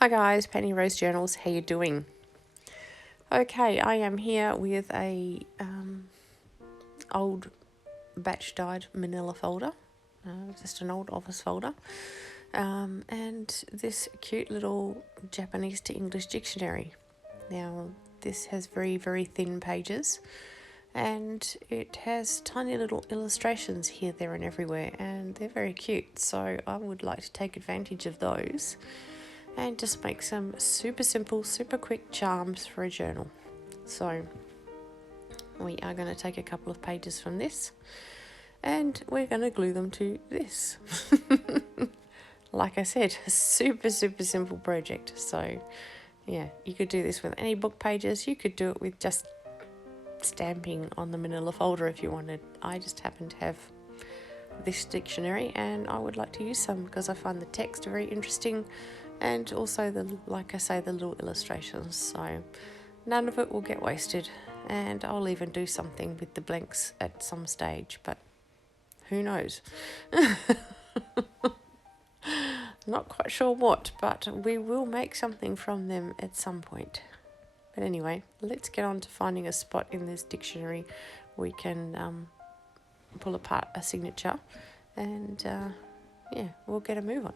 Hi guys, Penny Rose Journals, how you doing? Okay, I am here with a old batch dyed manila folder, just an old office folder, and this cute little Japanese to English dictionary. Now, this has very, very thin pages, and it has tiny little illustrations here, there, and everywhere, and they're very cute, so I would like to take advantage of those and just make some super simple, super quick charms for a journal. So we are going to take a couple of pages from this and we're going to glue them to this. Like I said, a super, super simple project. So yeah, you could do this with any book pages. You could do it with just stamping on the manila folder if you wanted. I just happen to have this dictionary and I would like to use some because I find the text very interesting and also the little illustrations, so none of it will get wasted, and I'll even do something with the blanks at some stage, but who knows. Not quite sure what, but we will make something from them at some point. But anyway, let's get on to finding a spot in this dictionary we can pull apart a signature, and yeah, we'll get a move on.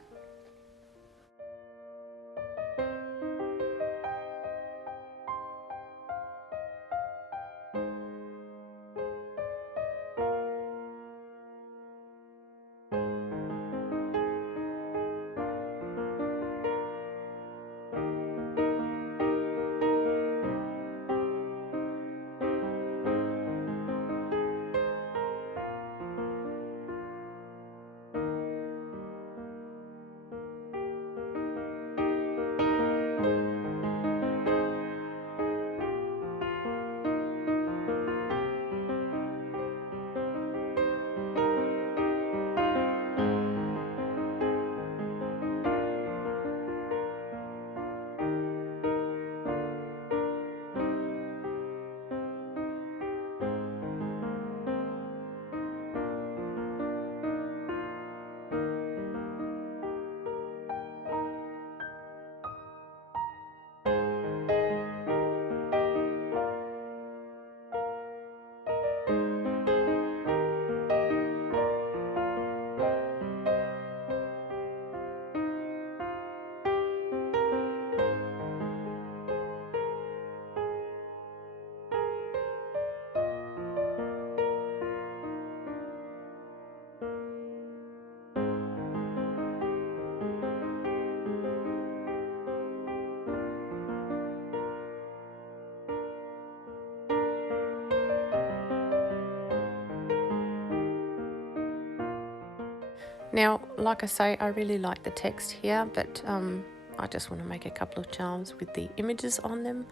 Now, like I say, I really like the text here, but I just want to make a couple of charms with the images on them.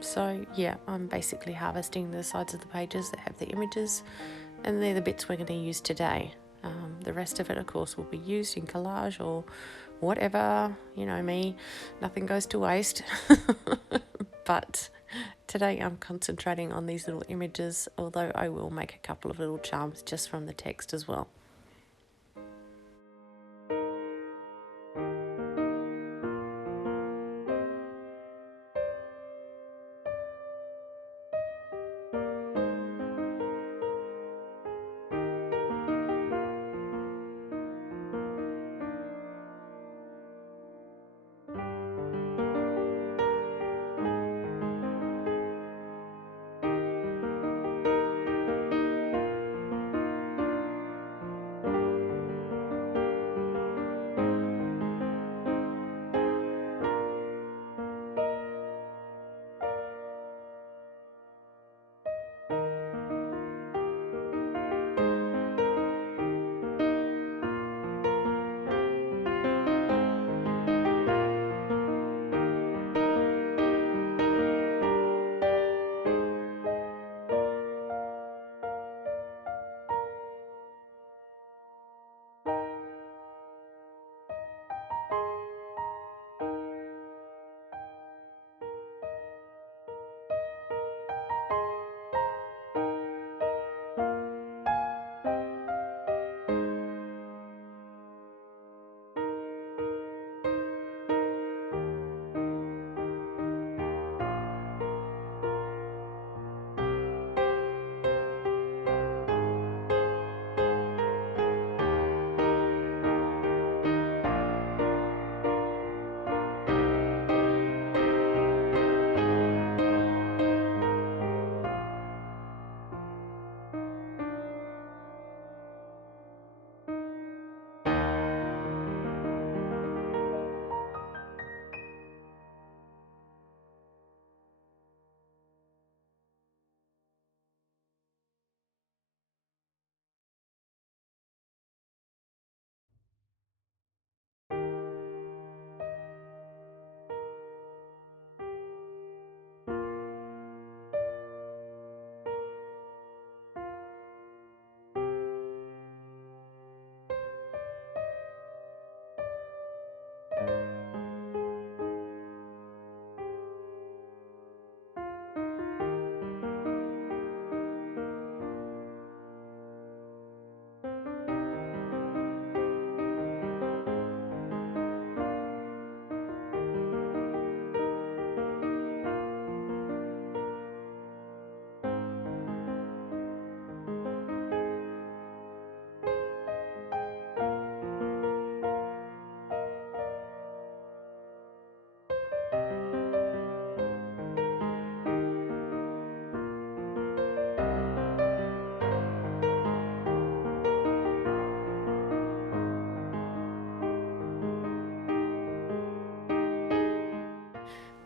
So yeah, I'm basically harvesting the sides of the pages that have the images, and they're the bits we're going to use today. The rest of it, of course, will be used in collage or whatever, you know me, nothing goes to waste. But today I'm concentrating on these little images, although I will make a couple of little charms just from the text as well.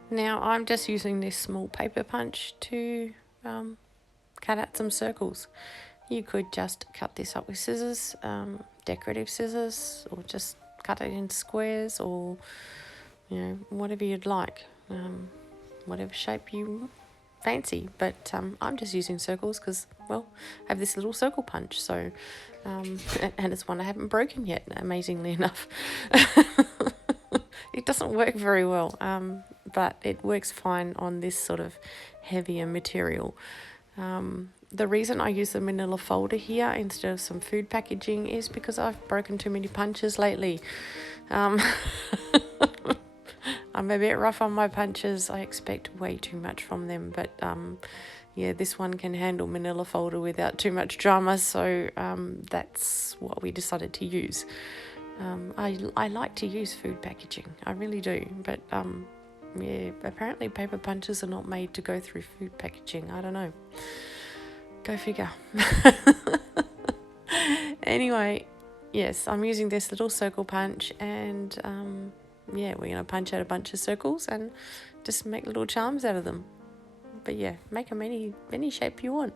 Now I'm just using this small paper punch to cut out some circles. You could just cut this up with scissors, decorative scissors, or just cut it into squares, or whatever you'd like, whatever shape you fancy. But I'm just using circles because, well, I have this little circle punch, so and it's one I haven't broken yet, amazingly enough. It doesn't work very well, but it works fine on this sort of heavier material. The reason I use the manila folder here instead of some food packaging is because I've broken too many punches lately. I'm a bit rough on my punches. I expect way too much from them, but yeah, this one can handle manila folder without too much drama, so that's what we decided to use. I like to use food packaging, I really do, but yeah, apparently paper punches are not made to go through food packaging. I don't know. Go figure. Anyway, yes, I'm using this little circle punch, and yeah, we're going to punch out a bunch of circles and just make little charms out of them. But yeah, make them any shape you want.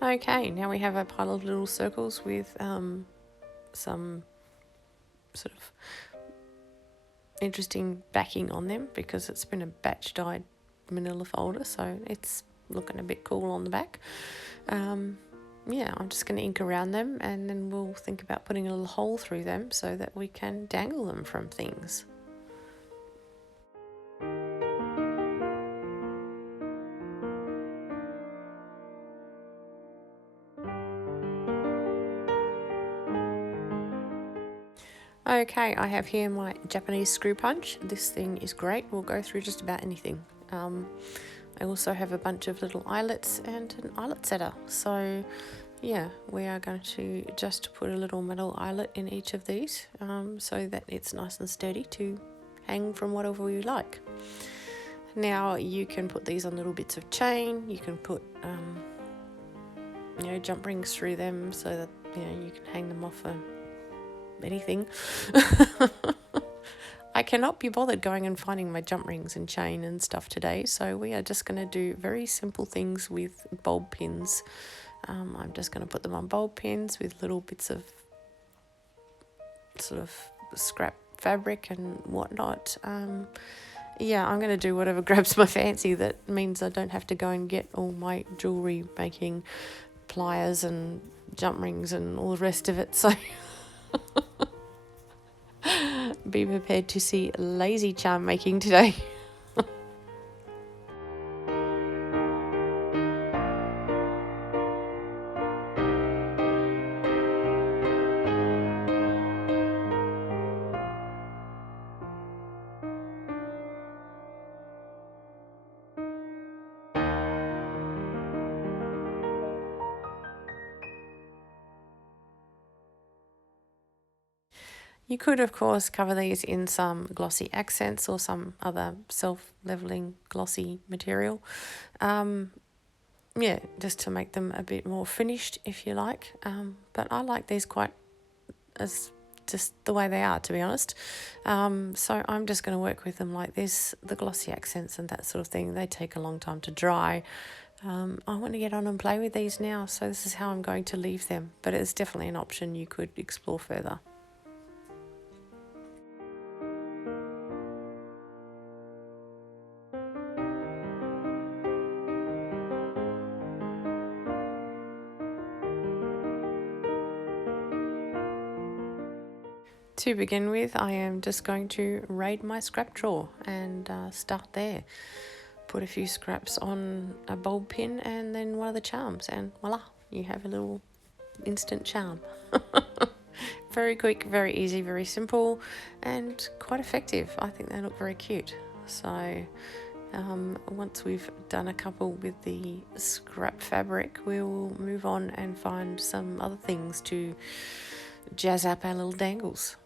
Okay, now we have a pile of little circles with some sort of interesting backing on them because it's been a batch dyed manila folder, so it's looking a bit cool on the back. Yeah, I'm just going to ink around them, and then we'll think about putting a little hole through them so that we can dangle them from things. Okay, I have here my Japanese screw punch. This thing is great, we'll go through just about anything. I also have a bunch of little eyelets and an eyelet setter. So yeah, we are going to just put a little metal eyelet in each of these so that it's nice and sturdy to hang from whatever you like. Now you can put these on little bits of chain, you can put jump rings through them so that you can hang them off anything. I cannot be bothered going and finding my jump rings and chain and stuff today, so we are just going to do very simple things with bulb pins. I'm just going to put them on bulb pins with little bits of sort of scrap fabric and whatnot. Yeah, I'm going to do whatever grabs my fancy. That means I don't have to go and get all my jewellery making pliers and jump rings and all the rest of it, so be prepared to see lazy charm making today. You could, of course, cover these in some glossy accents or some other self-leveling glossy material. Yeah, just to make them a bit more finished, if you like. But I like these quite as just the way they are, to be honest. So I'm just going to work with them like this. The glossy accents and that sort of thing, they take a long time to dry. I want to get on and play with these now, so this is how I'm going to leave them. But it's definitely an option you could explore further. To begin with, I am just going to raid my scrap drawer and start there. Put a few scraps on a bulb pin and then one of the charms, and voila, you have a little instant charm. Very quick, very easy, very simple, and quite effective. I think they look very cute. So once we've done a couple with the scrap fabric, we'll move on and find some other things to jazz up our little dangles.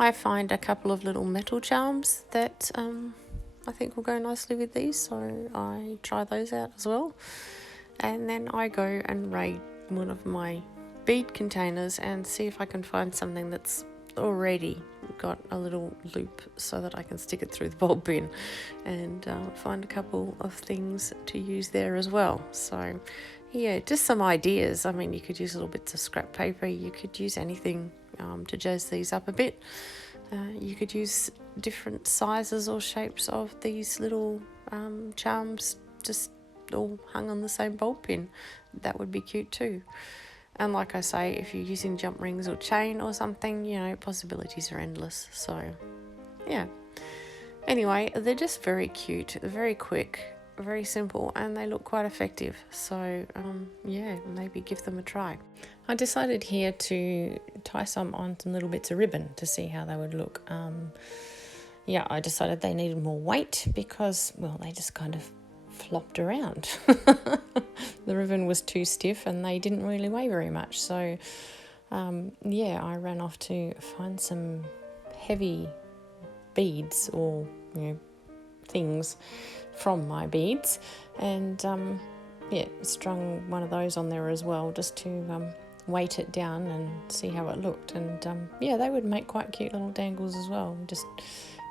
I find a couple of little metal charms that I think will go nicely with these, so I try those out as well. And then I go and raid one of my bead containers and see if I can find something that's already got a little loop so that I can stick it through the bulb bin, and find a couple of things to use there as well. So yeah, just some ideas. I mean, you could use little bits of scrap paper, you could use anything to jazz these up a bit. You could use different sizes or shapes of these little charms, just all hung on the same bulb pin. That would be cute too. And like I say, if you're using jump rings or chain or something, you know, possibilities are endless. So yeah, anyway, they're just very cute, very quick, very simple, and they look quite effective. So yeah, maybe give them a try. I decided here to tie some on some little bits of ribbon to see how they would look. Yeah, I decided they needed more weight because, well, they just kind of flopped around. The ribbon was too stiff and they didn't really weigh very much. So yeah, I ran off to find some heavy beads or, you know, things from my beads, and yeah, strung one of those on there as well, just to weight it down and see how it looked. And yeah, they would make quite cute little dangles as well. Just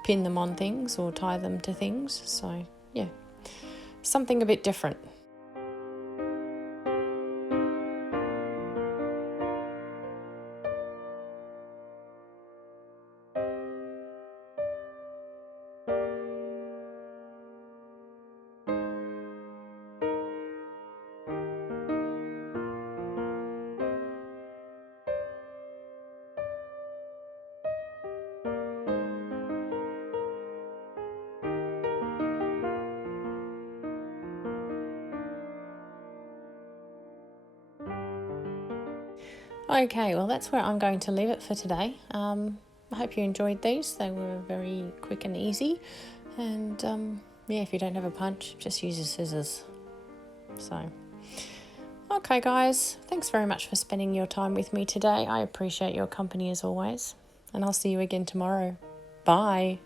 pin them on things or tie them to things. So yeah, something a bit different. Okay, well, that's where I'm going to leave it for today. I hope you enjoyed these. They were very quick and easy. And yeah, if you don't have a punch, just use your scissors. So, okay, guys, thanks very much for spending your time with me today. I appreciate your company as always. And I'll see you again tomorrow. Bye.